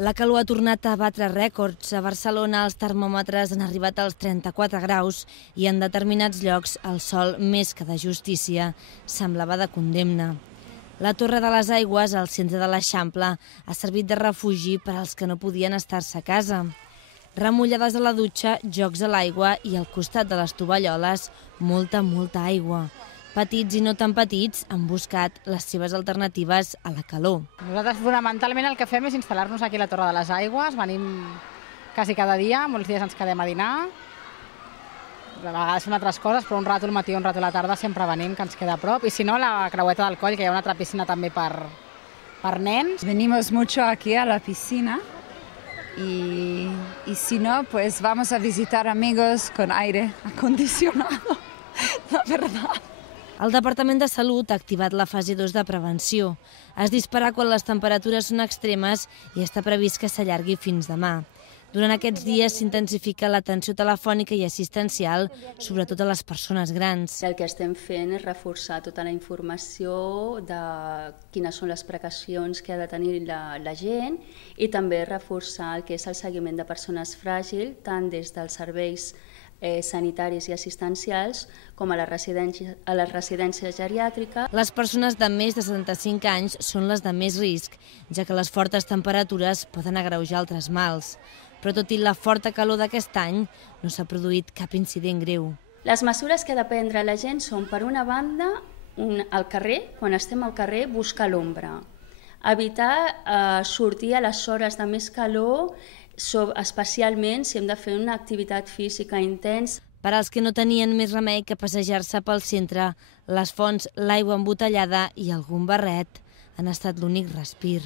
La calor ha tornat a batre rècords. A Barcelona els termòmetres han arribat als 34 graus i en determinats llocs el sol, més que de justícia, semblava de condemna. La Torre de les Aigües, al centre de l'Eixample, ha servit de refugi per als que no podien estar-se a casa. Remullades a la dutxa, jocs a l'aigua i al costat de les tovalloles, molta aigua. Petits i no tan petits han buscat les seves alternatives a la calor. Nosaltres fonamentalment el que fem és instal·lar-nos aquí a la Torre de les Aigües, venim quasi cada dia, molts dies ens quedem a dinar, a vegades fem altres coses, però un rato al matí o un rato a la tarda sempre venim, que ens queda a prop, i si no, la Creueta del Coll, que hi ha una altra piscina també per nens. Venimos mucho aquí a la piscina y si no, pues vamos a visitar amigos con aire acondicionado, la verdad. El Departament de Salut ha activat la fase 2 de prevenció. Es dispara quan les temperatures són extremes i està previst que s'allargui fins demà. Durant aquests dies s'intensifica l'atenció telefònica i assistencial, sobretot a les persones grans. El que estem fent és reforçar tota la informació de quines són les precaucions que ha de tenir la gent i també reforçar el que és el seguiment de persones fràgils, tant des dels serveis sanitaris i assistencials com a les residències geriàtriques. Les persones de més de 75 anys són les de més risc, ja que les fortes temperatures poden agreujar altres mals. Però tot i la forta calor d'aquest any, no s'ha produït cap incident greu. Les mesures que ha de prendre la gent són, per una banda, al carrer, quan estem al carrer, buscar l'ombra. Evitar sortir a les hores de més calor, especialment si hem de fer una activitat física intensa. Per als que no tenien més remei que passejar-se pel centre, les fonts, l'aigua embotellada i algun barret han estat l'únic respir.